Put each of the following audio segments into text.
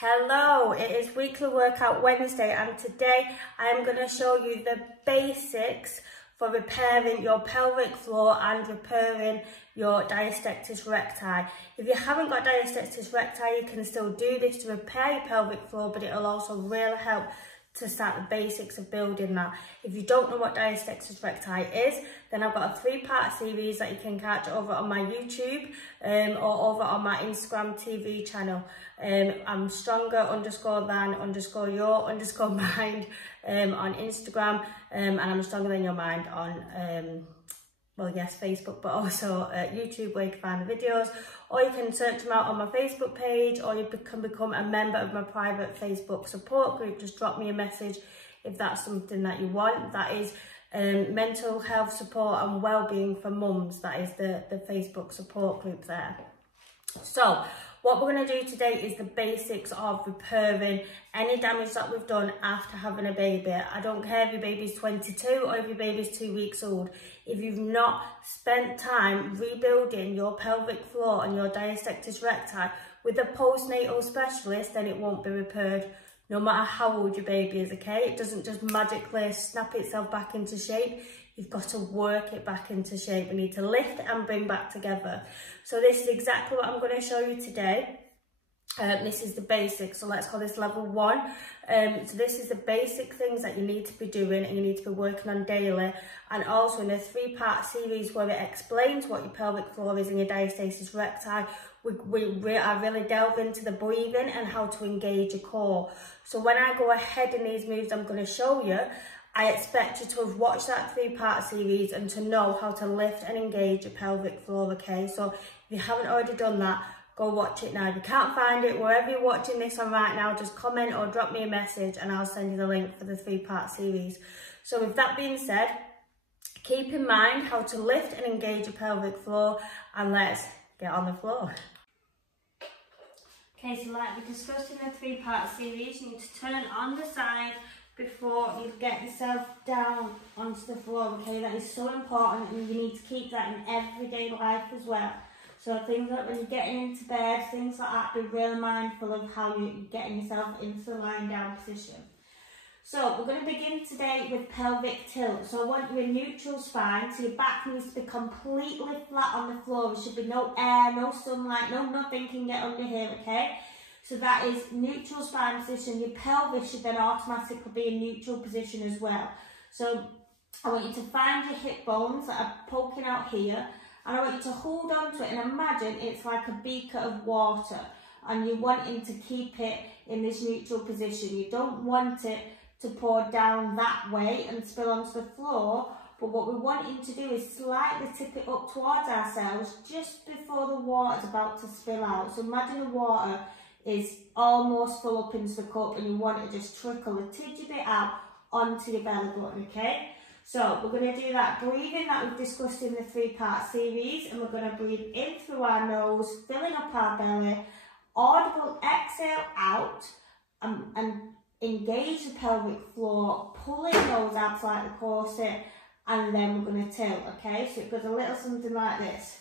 Hello, it is Weekly Workout Wednesday and today I am going to show you the basics for repairing your pelvic floor and repairing your diastasis recti. If you haven't got diastasis recti, you can still do this to repair your pelvic floor, but it will also really help to start the basics of building that. If you don't know what diastasis recti is, then I've got a 3-part series that you can catch over on my YouTube or over on my Instagram TV channel. I'm stronger_than_your_mind on Instagram, and I'm stronger than your mind on Facebook, but also YouTube, where you can find the videos, or you can search them out on my Facebook page, or you can become a member of my private Facebook support group. Just drop me a message if that's something that you want. That is mental health support and well-being for mums. That is the Facebook support group there. So what we're going to do today is the basics of repairing any damage that we've done after having a baby. I don't care if your baby's 22 or if your baby's 2 weeks old. If you've not spent time rebuilding your pelvic floor and your diastasis recti with a postnatal specialist, then it won't be repaired, no matter how old your baby is, okay? It doesn't just magically snap itself back into shape. You've got to work it back into shape. We need to lift and bring back together. So this is exactly what I'm going to show you today. This is the basics, so let's call this level 1. So this is the basic things that you need to be doing and you need to be working on daily, and also in a 3-part series where it explains what your pelvic floor is and your diastasis recti. I really delve into the breathing and how to engage your core. So when I go ahead in these moves I'm going to show you, I expect you to have watched that 3-part series and to know how to lift and engage your pelvic floor, okay? So if you haven't already done that, go watch it now. If you can't find it, wherever you're watching this on right now, just comment or drop me a message and I'll send you the link for the 3-part series. So with that being said, keep in mind how to lift and engage your pelvic floor, and let's get on the floor. Okay, so like we discussed in the 3-part series, you need to turn on the side before you get yourself down onto the floor, okay? That is so important, and you need to keep that in everyday life as well. So things like when you're getting into bed, things like that, be real mindful of how you're getting yourself into the lying down position. So we're going to begin today with pelvic tilt. So I want you in neutral spine, so your back needs to be completely flat on the floor. There should be no air, no sunlight, nothing can get under here, okay? So that is neutral spine position. Your pelvis should then automatically be in neutral position as well. So I want you to find your hip bones that are poking out here, and I want you to hold on to it and imagine it's like a beaker of water, and you're wanting to keep it in this neutral position. You don't want it to pour down that way and spill onto the floor, but what we're wanting to do is slightly tip it up towards ourselves just before the water's about to spill out. So imagine the water is almost full up into the cup and you want it to just trickle a tidgy bit out onto your belly button, okay? So we're going to do that breathing that we've discussed in the 3-part series, and we're going to breathe in through our nose, filling up our belly, audible exhale out, and engage the pelvic floor, pulling those abs like the corset, and then we're going to tilt, okay? So it goes a little something like this.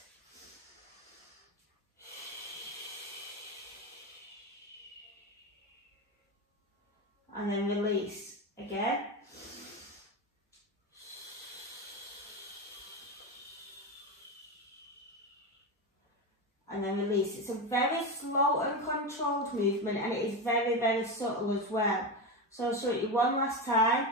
And then release again. And then release. It's a very slow and controlled movement, and it is very, very subtle as well. So I'll show you one last time.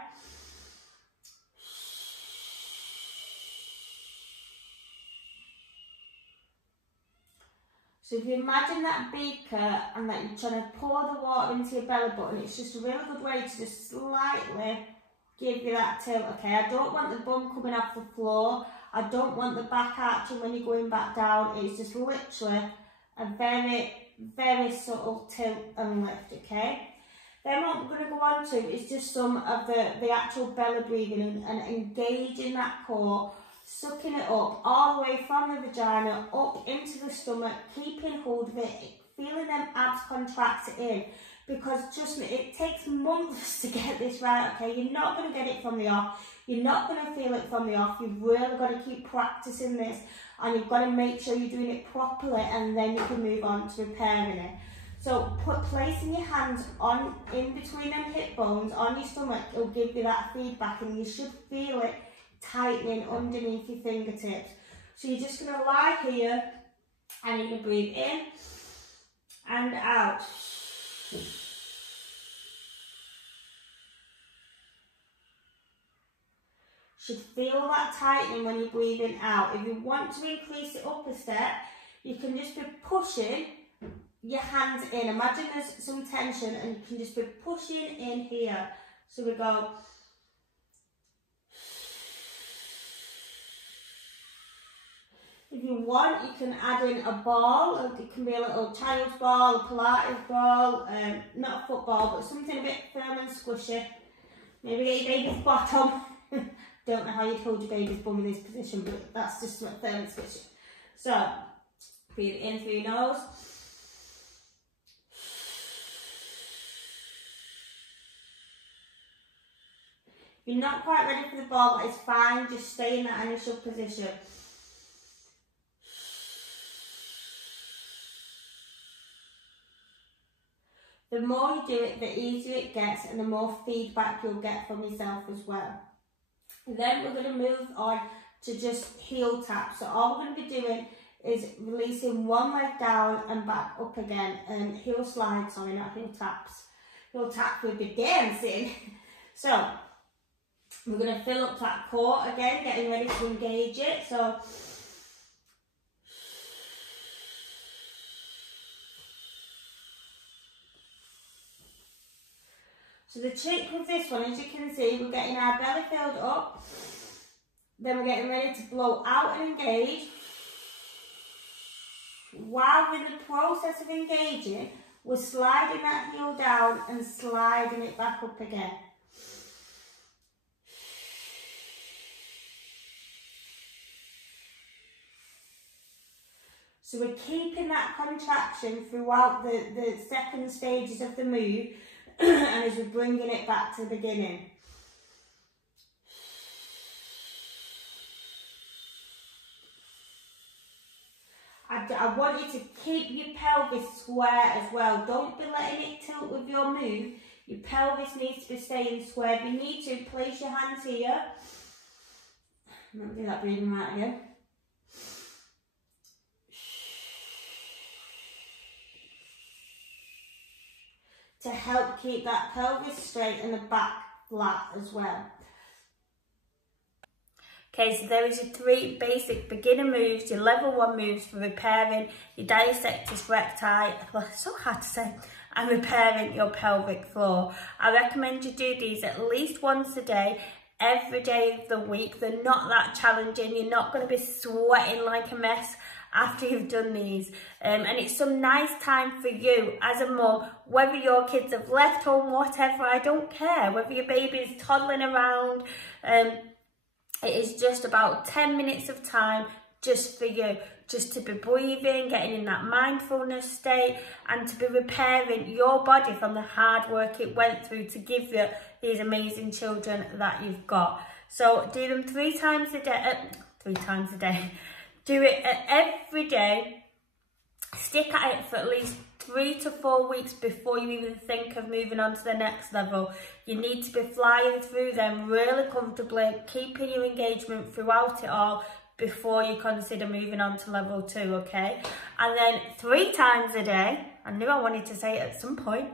So if you imagine that beaker and that you're trying to pour the water into your belly button, it's just a really good way to just slightly give you that tilt, okay? I don't want the bum coming off the floor. I don't want the back arching when you're going back down. It's just literally a very, very subtle tilt and lift, okay? Then what we're going to go on to is just some of the actual belly breathing and engaging that core, sucking it up all the way from the vagina up into the stomach, keeping hold of it, feeling them abs contract in, because trust me, it takes months to get this right, okay? You're not going to get it from the off. You're not going to feel it from the off. You've really got to keep practicing this, and you've got to make sure you're doing it properly, and then you can move on to repairing it. So placing your hands on in between them hip bones on your stomach will give you that feedback, and you should feel it tightening underneath your fingertips. So you're just going to lie here and you're going to breathe in and out. Should feel that tightening when you're breathing out. If you want to increase it up a step, you can just be pushing your hands in. Imagine there's some tension and you can just be pushing in here. So we go. If you want, you can add in a ball. It can be a little child's ball, a Pilates ball, not a football, but something a bit firm and squishy. Maybe get your baby's bottom. Don't know how you'd hold your baby's bum in this position, but that's just what firm and squishy. So, breathe in through your nose. If you're not quite ready for the ball, that is fine. Just stay in that initial position. The more you do it, the easier it gets and the more feedback you'll get from yourself as well. And then we're going to move on to just heel taps. So all we're going to be doing is releasing one leg down and back up again. And heel slides, sorry, not heel taps. Heel taps would be dancing. So we're going to fill up that core again, getting ready to engage it. So the trick with this one, as you can see, we're getting our belly filled up, then we're getting ready to blow out and engage. While in the process of engaging, we're sliding that heel down and sliding it back up again. So we're keeping that contraction throughout the second stages of the move, and as we're bringing it back to the beginning. I want you to keep your pelvis square as well. Don't be letting it tilt with your move. Your pelvis needs to be staying square. If you need to, place your hands here. Let me do that breathing right again. To help keep that pelvis straight and the back flat as well. Okay, so there is your 3 basic beginner moves, your level 1 moves for repairing your diastasis recti, well, it's so hard to say, and repairing your pelvic floor. I recommend you do these at least once a day, every day of the week. They're not that challenging. You're not going to be sweating like a mess after you've done these, and it's some nice time for you as a mum, whether your kids have left home, whatever, I don't care, whether your baby's toddling around, it is just about 10 minutes of time just for you, just to be breathing, getting in that mindfulness state, and to be repairing your body from the hard work it went through to give you these amazing children that you've got. So do them 3 times a day, do it every day, stick at it for at least 3 to 4 weeks before you even think of moving on to the next level. You need to be flying through them really comfortably, keeping your engagement throughout it all before you consider moving on to level 2, okay? And then 3 times a day, I knew I wanted to say it at some point,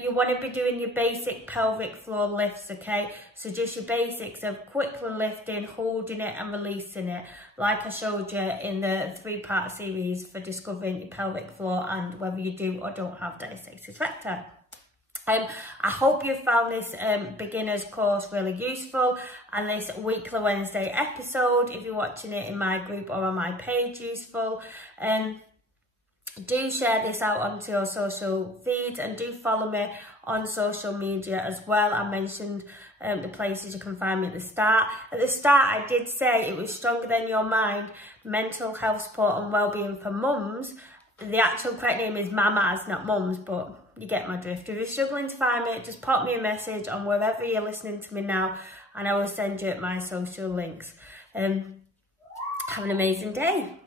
you want to be doing your basic pelvic floor lifts, okay? So just your basics of quickly lifting, holding it and releasing it, like I showed you in the 3-part series for discovering your pelvic floor and whether you do or don't have diastasis recti. I hope you found this beginner's course really useful, and this weekly Wednesday episode, if you're watching it in my group or on my page, useful. Do share this out onto your social feeds, and do follow me on social media as well. I mentioned the places you can find me at the start. At the start, I did say it was Stronger Than Your Mind, mental health support and wellbeing for mums. The actual correct name is Mamas, not Mums, but you get my drift. If you're struggling to find me, just pop me a message on wherever you're listening to me now, and I will send you my social links. Have an amazing day.